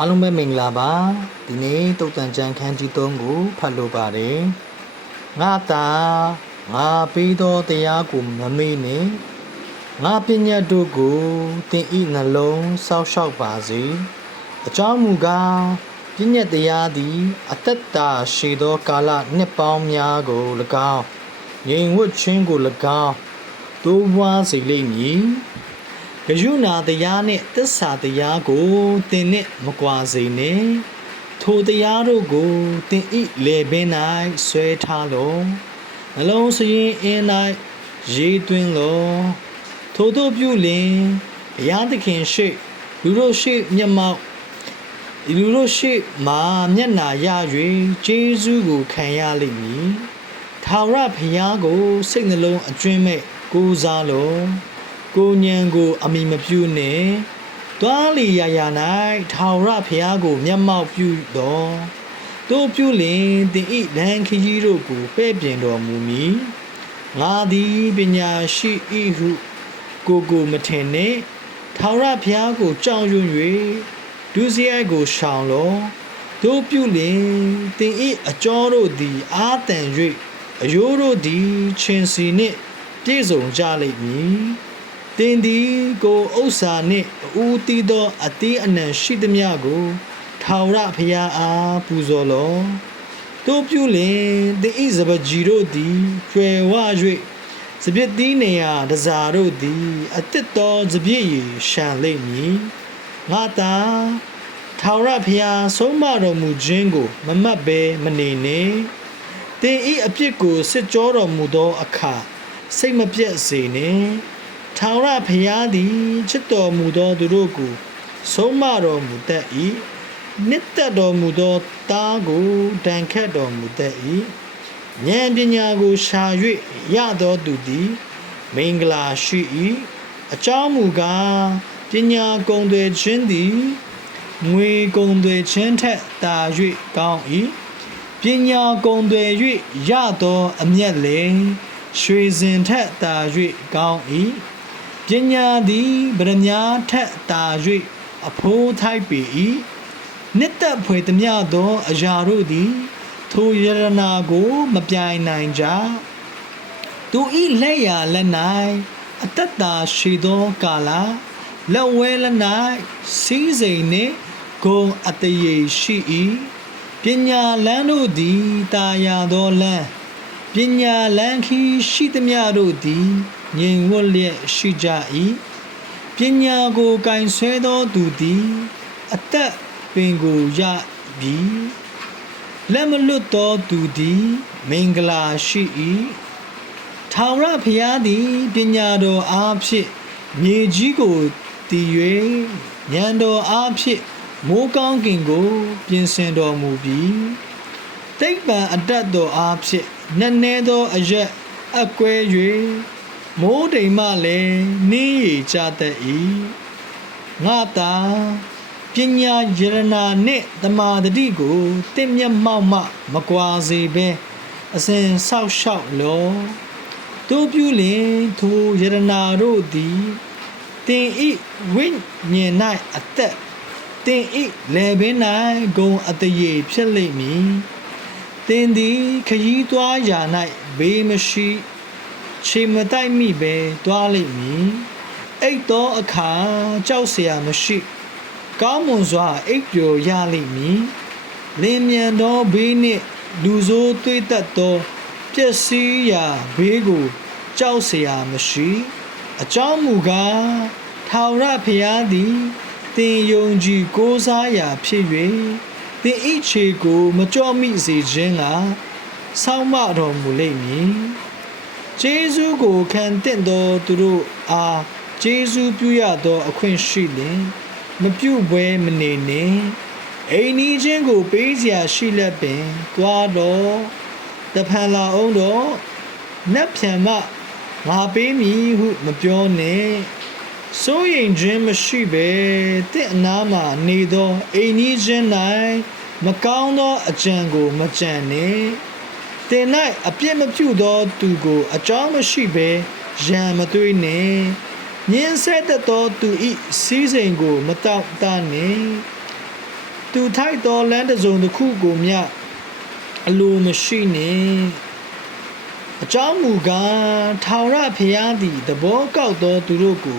အားလုံးပဲမင်္ဂလာပါဒီနေ့တုတ်တန်ချန်ခန်းကြီး3ကိုဖတ်လို့ပါတယ်ငါသာငါပေးသောတရားကိုမမေ့နဲ့ငါပညာတို့ကိုသင်ဤနှလုံးစောက်ရှောက်ပါစေအကြောင်းမူကားပညာတရားသည်အသက်တာရှည်သောကာလနှစ်ပေါင်းများကို၎င်းငြိမ်ဝှက်ခြင်းကို၎င်းတိုးပွားစေလိမ့်မည်ဂယုဏတရားနှင့်သစ္စာတရားကိုသင်နှင့်မကွာစေနှင့်ထိုတရားတို့ကိုသင်ဤလေပင်၌ဆွဲထားလောနှလုံးစရင်အင်း၌ရေးသွင်းလောထိုတို့ပြုလင်ဘုရားသခင်ရှိလူတို့ရှိမျက်မှောက်လူတို့ရှိမှာမျက်နာရ၍ကျေးဇူးကိုခံရလိမ့်မည်ထာဝရဘုရားကိုစိတ်နှလုံးအကျွမ်းမဲ့ကိုးစားလောကိုဉဏ်ကိုအမိမပြုနဲ့တွားလီရာရာ၌ထာဝရဘုရားကိုမျက်မှောက်ပြုတော်တို့ပြုလင်သင်ဤလမ်းခရီးတို့ကိုပဲ့ပြင်တော်မူမည်ငါသည်ပညာရှိ၏ဟုကိုမထင်နဲ့ထာဝရဘုရားကိုကြောက်ရွံ့၍ဒုစရိုက်ကိုရှောင်လောတို့ပြုလင်သင်ဤအကြောတို့သည်အာတန်၍အယိုးတို့သည်ချင်းစီနှင့်ပြည့်စုံကြလိမ့်မည်သင်သည်ကိုဥစ္စာနှင့်ဦးတည်သောအသီးအနှံရှိသမျှကိုထာဝရဘုရားအားပူဇော်လောတို့ပြုလင်သင်ဤစပကြီးတို့သည်ကျွယ်ဝ၍စပြစ်သီးနေရာတစားတို့သည်အတစ်တော်စပြည့်ရရှံလိမ့်မည်ငါသာထာဝရဘုရားဆုံးမတော်မူခြင်းကိုမမတ်ဘဲမနေနဲ့သင်ဤအပြစ်ကိုစစ်ကြောတော်မူသောအခါစိတ်မပြတ်စေနှင့်ထာဝရဘုရားသည်ချစ်တော်မူသောသူတို့ကိုဆုံးမတော်မူတတ်၏နှစ်သက်တော်မူသောသားကိုတန်ခတ်တော်မူတတ်၏ဉာဏ်ပညာကိုရှာ၍ရသောသူသည်မင်္ဂလာရှိ၏အကြောင်းမူကားပညာကုန်သွယ်ခြင်းသည်ငွေကုန်သွယ်ခြင်းထက်သာ၍ကောင်း၏ပညာကုန်သွယ်၍ရသောအမြတ်လည်းရွှေစင်ထက်သာ၍ကောင်း၏ပညာသည်ဗရမ ्या ထက်သာ၍အဖိုးထိုက်ပေ၏နှစ်သက်ဖွယ်သမျှသောအရာတို့သည်ထိုယရနာကိုမပြိုင်နိုင်ကြသူဤလက်ရလက်၌အတ္တတာရှိသောကာလလက်ဝဲလက်၌စီးစိမ်နှင့်ဂုံအတရေရှိ၏ပညာလန်းတို့သည်တာယာသောလန်းပညာလန်းခီရှိသမျှတို့သည်ငြိမ်ဝတ်လျက်ရှိကြ၏ပညာကိုကင်ဆွဲသောသူသည်အသက်ပင်ကိုရပြီလက်မလွတ်သောသူသည်မင်္ဂလာရှိ၏ထာဝရဘုရားသည်ပညာတော်အားဖြင့်မြေကြီးကိုတည်၍ဉာဏ်တော်အားဖြင့်မိုးကောင်းကင်ကိုပြင်ဆင်တော်မူပြီးတိတ်ပံအတတ်တော်အားဖြင့်နက်နဲသောအရက်အကွဲ၍မိုးတိမ်မှလည်းနှင်းရည်ကျတတ်၏ငါသာပညာယရနာနှင့်တမာတတိကိုတင့်မျက်မှောက်မှမကွာစေဘဲအစဉ်ဆောက်ရှောက်လောတို့ပြုလင်ထိုယရနာတို့သည်တင်ဤဝိညာဉ်၌အသက်တင်ဤလေပင်၌ဂုံအတရေဖြစ်လိမ့်မည်တင်သည်ခရီးသွားရာ၌ဘေးမရှိခြေမတိုက်မိပဲသွားလိမ့်မည်အိတ်သောအခါကြောက်เสียမရှိကောင်းမွန်စွာအိပ်ပျော်ရလိမ့်မည်လင်းမြန်သောဘေးနှင့်လူဆိုးတွေးတတ်သောပျက်စီးရာဘေးကိုကြောက်เสียမရှိအကြောင်းမူကားထာဝရဘုရားသည်သင်ယုံကြည်ကိုးစားရာဖြစ်၍သင်ဤခြေကိုမကြော့မိစေခြင်းကဆောင်းမတော်မူလိမ့်မည်ကျေးဇူးကိုခံသင့်သောသူတို့အားကျေးဇူးပြုရသောအခွင့်ရှိလျင်မပြုတ်ပွဲမနေနှင့်အိမ်နီးချင်းကိုပေးစရာရှိလက်ပင်သွားတော့တဖန်လာအောင်တော့နတ်ဖြံမငါပေးမည်ဟုမပြောနဲ့စိုးရင်ခြင်းမရှိပဲတင့်အနားမှနေသောအိမ်နီးချင်း၌မကောင်းသောအကြံကိုမကြံနဲ့တင်၌အပြစ်မပြုသောသူကိုအကြောင်းမရှိပဲရန်မသွေးနဲ့ညင်းဆက်သောသူဤစည်းစိမ်ကိုမတောက်တနှင့် သူထိုက်သောလမ်းတစ်စုံတစ်ခုကိုမျှအလိုမရှိနှင့်အကြောင်းမူကားထာဝရဘုရားသည်သဘောကောက်သောသူတို့ကို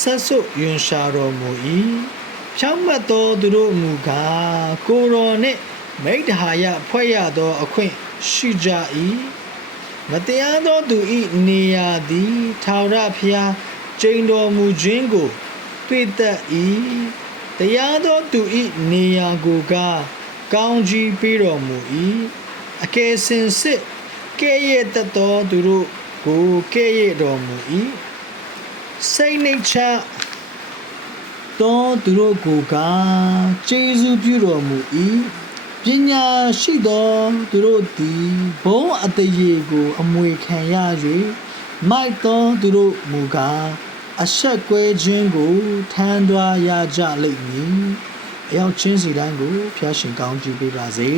ဆက်ဆုပ်ယွန်ရှာတော်မူ၏ဖြောင့်မတ်သောသူတို့မူကားကိုယ်တော်နှင့်မိတ္တဟာယဖွဲ့ရသောအခွင့်ရှိကြ၏မတရားသောသူ၏နေရာသည်ထာဝရဘုရားကျိန်တော်မူခြင်းကိုတွေ့တတ်၏တရားသောသူ၏နေရာကိုကကောင်းကြီးပေးတော်မူ၏အကယ်စင်စစ်ကဲ့ရဲ့တတ်သောသူတို့ကိုကဲ့ရဲ့တော်မူ၏စိတ်နှိမ့်ချသောသူတို့ကိုကကျေးဇူးပြုတော်မူ၏ပညာရှိသောသူတို့သည်ဘုန်းအတရေကိုအမွေခံရ၍မိုက်သောသူတို့မူကားအဆက်ကွဲခြင်းကိုထမ်းသွားရကြလိမ့်မည်အရောက်ချင်းစီတိုင်းကိုဖျားရှင်ကောင်းချီးပေးပါစေ